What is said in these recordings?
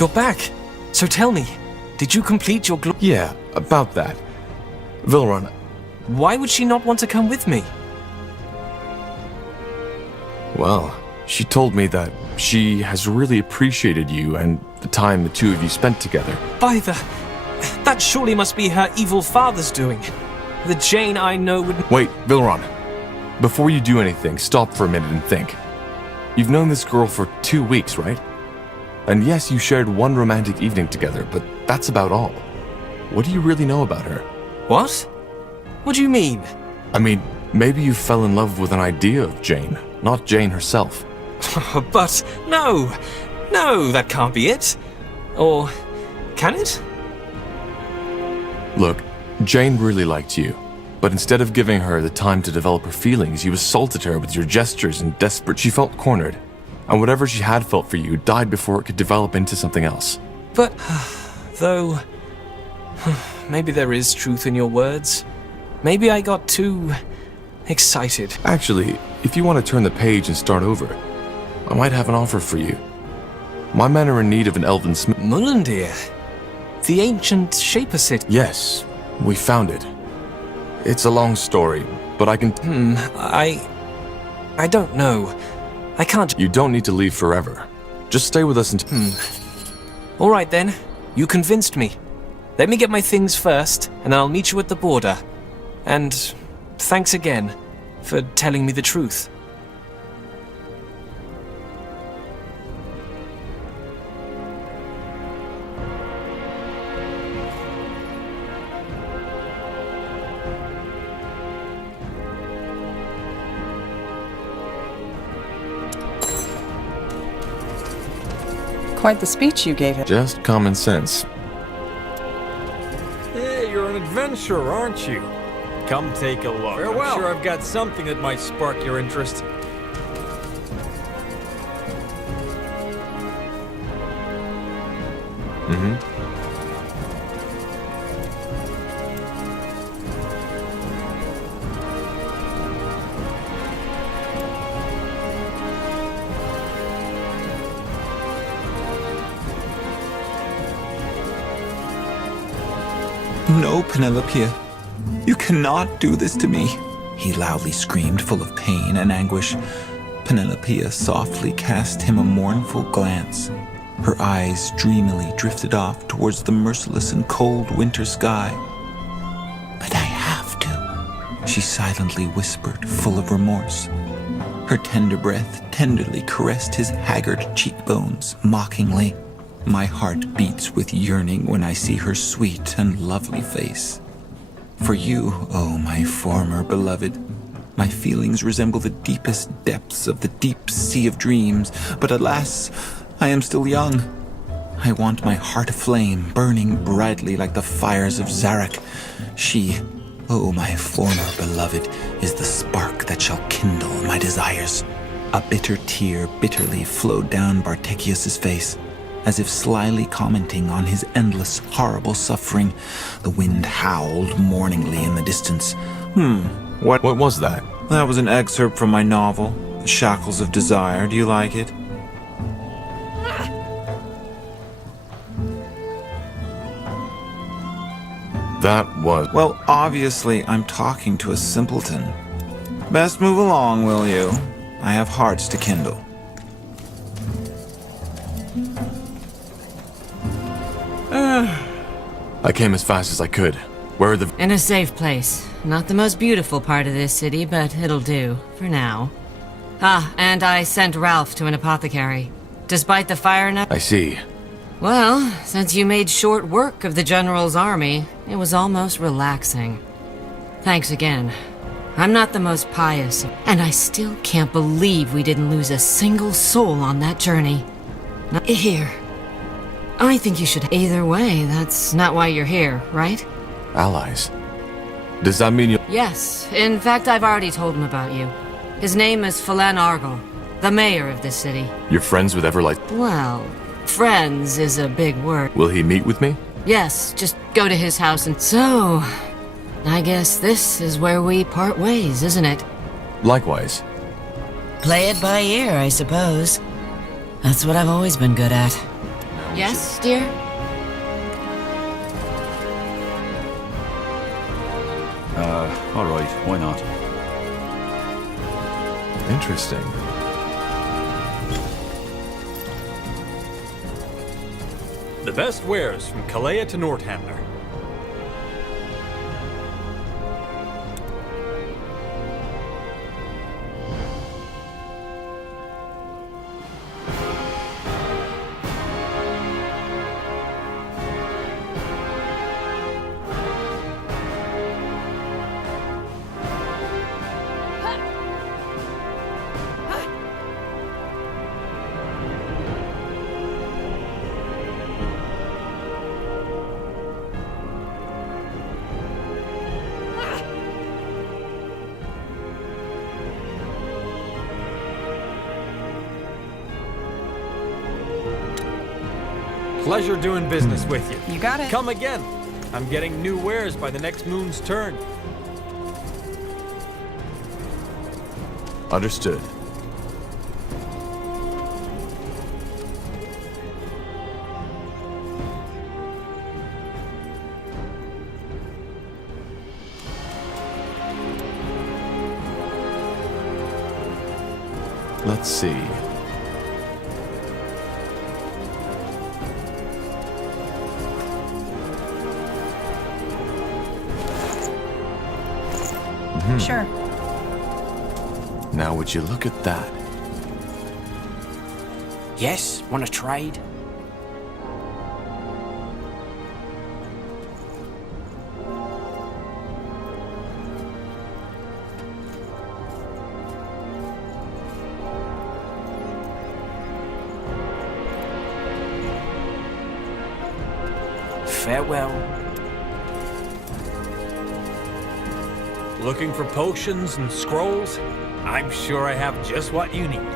You're back. So tell me, did you complete your Yeah, about that. Vilron, Why would she not want to come with me? well, she told me that she has really appreciated you and the time the two of you spent together. By the... That surely must be her evil father's doing. The Jane I know would... Wait, Vilron. Before you do anything, stop for a minute and think. You've known this girl for 2 weeks, right? And yes, you shared one romantic evening together, but that's about all. What do you really know about her? What? What do you mean? I mean, maybe you fell in love with an idea of Jane, not Jane herself. But no! No, that can't be it. Or... can it? Look, Jane really liked you, but instead of giving her the time to develop her feelings, you assaulted her with your gestures and desperate. She felt cornered, and whatever she had felt for you died before it could develop into something else. But... though... maybe there is truth in your words. Maybe I got too... excited. Actually, if you want to turn the page and start over, I might have an offer for you. My men are in need of an elven smith. Mullendeer. The ancient Shaper City. Yes, we found it. It's a long story, but I can... I don't know. I can't... You don't need to leave forever. Just stay with us until... All right then. You convinced me. Let me get my things first, and I'll meet you at the border. And thanks again for telling me the truth. Quite the speech you gave him. Just common sense. Hey, you're an adventurer, aren't you? Come take a look. Farewell. I'm sure I've got something that might spark your interest. No, Penelope. You cannot do this to me, he loudly screamed, full of pain and anguish. Penelope softly cast him a mournful glance. Her eyes dreamily drifted off towards the merciless and cold winter sky. But I have to, she silently whispered, full of remorse. Her tender breath tenderly caressed his haggard cheekbones, mockingly. My heart beats with yearning when I see her sweet and lovely face. For you, oh my former beloved, my feelings resemble the deepest depths of the deep sea of dreams, but alas, I am still young. I want my heart aflame, burning brightly like the fires of Zarak. She, oh my former beloved, is the spark that shall kindle my desires. A bitter tear bitterly flowed down Bartekius's face. As if slyly commenting on his endless, horrible suffering, the wind howled mourningly in the distance. What was that? That was an excerpt from my novel, The Shackles of Desire. Do you like it? That was... Well, obviously, I'm talking to a simpleton. Best move along, will you? I have hearts to kindle. I came as fast as I could. Where are the... In a safe place. Not the most beautiful part of this city, but it'll do, for now. Ah, and I sent Ralph to an apothecary. Despite the fire now... I see. Well, since you made short work of the General's army, it was almost relaxing. Thanks again. I'm not the most pious, and I still can't believe we didn't lose a single soul on that journey. Now, here. I think you should... Either way, that's not why you're here, right? Allies. Does that mean you... Yes. In fact, I've already told him about you. His name is Phelan Argyle, the mayor of this city. You're friends with Everlight? Well, friends is a big word. Will he meet with me? Yes, just go to his house and... So, I guess this is where we part ways, isn't it? Likewise. Play it by ear, I suppose. That's what I've always been good at. Yes, dear? Alright, why not? Interesting. The best wares from Kalea to Northander. Pleasure doing business with you. You got it. Come again. I'm getting new wares by the next moon's turn. Understood. Let's see. Sure. Now would you look at that? Yes, want to trade? Farewell. Looking for potions and scrolls? I'm sure I have just what you need.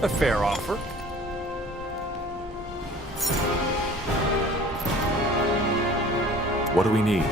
A fair offer. What do we need?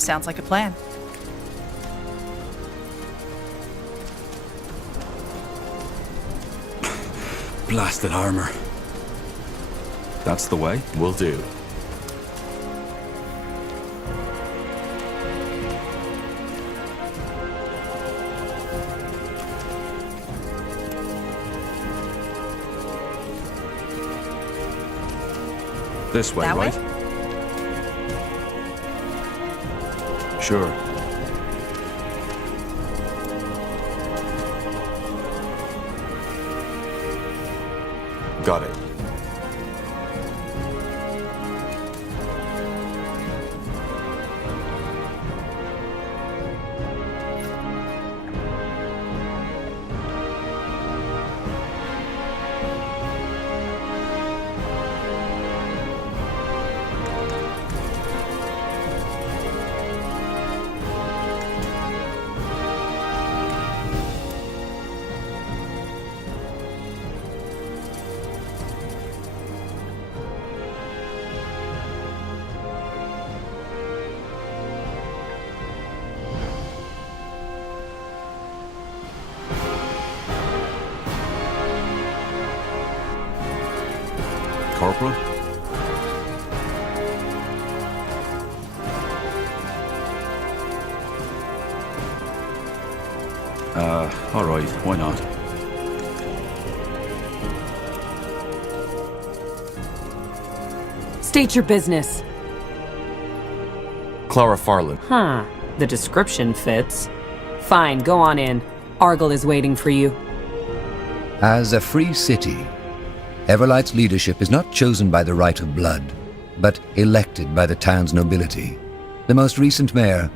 Sounds like a plan. Blasted armor. That's the way? Will do. This way, That way? right? Sure. Got it. Corporal? Alright, why not? State your business. Clara Farland. Huh. The description fits. Fine, go on in. Argyll is waiting for you. As a free city, Everlight's leadership is not chosen by the right of blood, but elected by the town's nobility. The most recent mayor...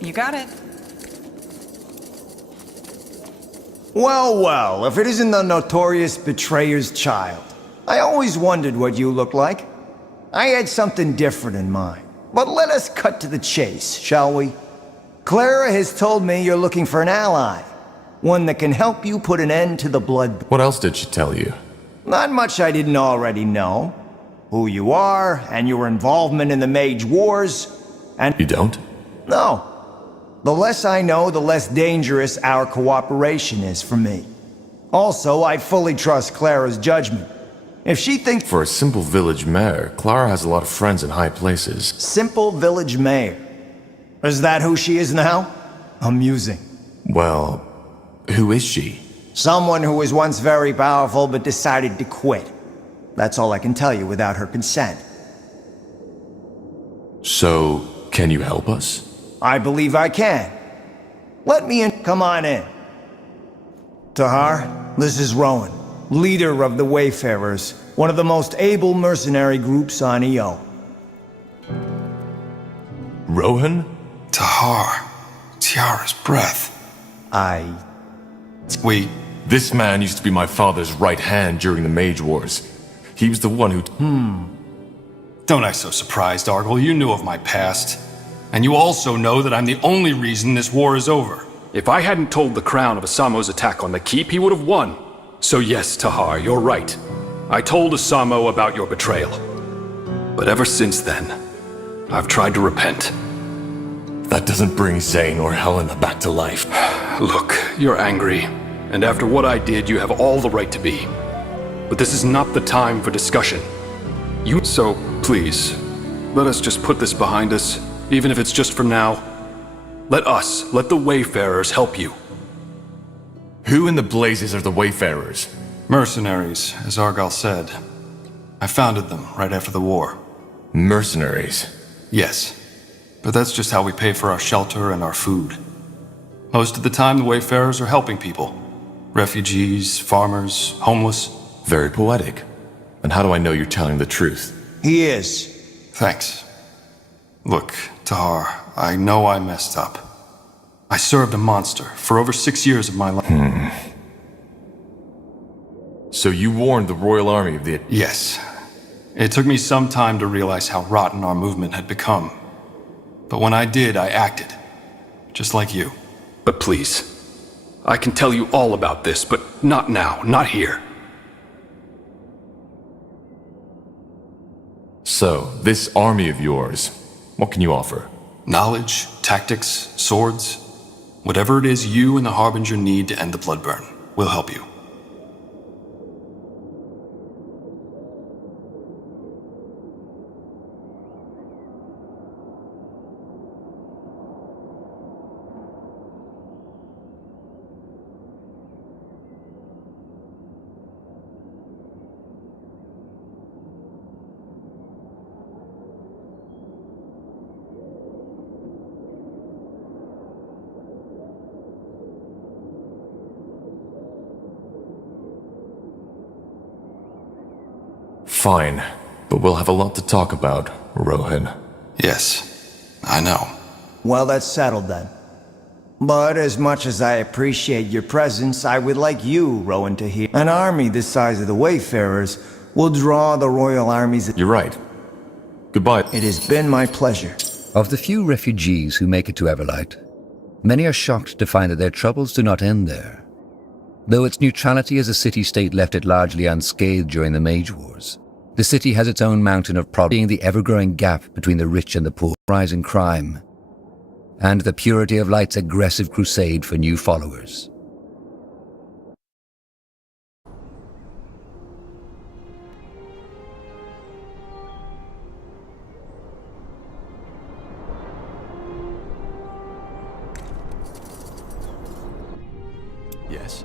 You got it. Well, well, if it isn't the notorious betrayer's child. I always wondered what you looked like. I had something different in mind. But let us cut to the chase, shall we? Clara has told me you're looking for an ally. One that can help you put an end to the blood... What else did she tell you? Not much I didn't already know. Who you are, and your involvement in the Mage Wars, and... You don't? No. The less I know, the less dangerous our cooperation is for me. Also, I fully trust Clara's judgment. If she thinks... For a simple village mayor, Clara has a lot of friends in high places. Simple village mayor. Is that who she is now? Amusing. Well, who is she? Someone who was once very powerful but decided to quit. That's all I can tell you without her consent. So, can you help us? I believe I can. Let me in. Come on in. Tahar, this is Rowan, leader of the Wayfarers, one of the most able mercenary groups on EO. Rohan? Tahar. Tiara's breath. We... This man used to be my father's right hand during the Mage Wars. He was the one who... Don't act so surprised, Argyll. You knew of my past. And you also know that I'm the only reason this war is over. If I hadn't told the Crown of Asamo's attack on the keep, he would have won. So yes, Tahar, you're right. I told Asamo about your betrayal. But ever since then, I've tried to repent. That doesn't bring Zane or Helena back to life. Look, you're angry, and after what I did, you have all the right to be. But this is not the time for discussion. So, please, let us just put this behind us, even if it's just for now. Let the Wayfarers help you. Who in the blazes are the Wayfarers? Mercenaries, as Argyll said. I founded them right after the war. Mercenaries? Yes. But that's just how we pay for our shelter and our food. Most of the time, the Wayfarers are helping people. Refugees, farmers, homeless. Very poetic. And how do I know you're telling the truth? He is. Thanks. Look, Tahar, I know I messed up. I served a monster for over 6 years of my life. So you warned the Royal Army of the... Yes. It took me some time to realize how rotten our movement had become. But when I did, I acted. Just like you. But please, I can tell you all about this, but not now, not here. So, this army of yours, what can you offer? Knowledge, tactics, swords. Whatever it is you and the Harbinger need to end the Bloodburn, we'll help you. Fine, but we'll have a lot to talk about, Rohan. Yes, I know. Well, that's settled then. But as much as I appreciate your presence, I would like you, Rowan, to hear. An army the size of the Wayfarers will draw the royal armies. You're right. Goodbye. It has been my pleasure. Of the few refugees who make it to Everlight, many are shocked to find that their troubles do not end there. Though its neutrality as a city-state left it largely unscathed during the Mage Wars, the city has its own mountain of problems, being the ever-growing gap between the rich and the poor, rising crime, and the Purity of Light's aggressive crusade for new followers. Yes?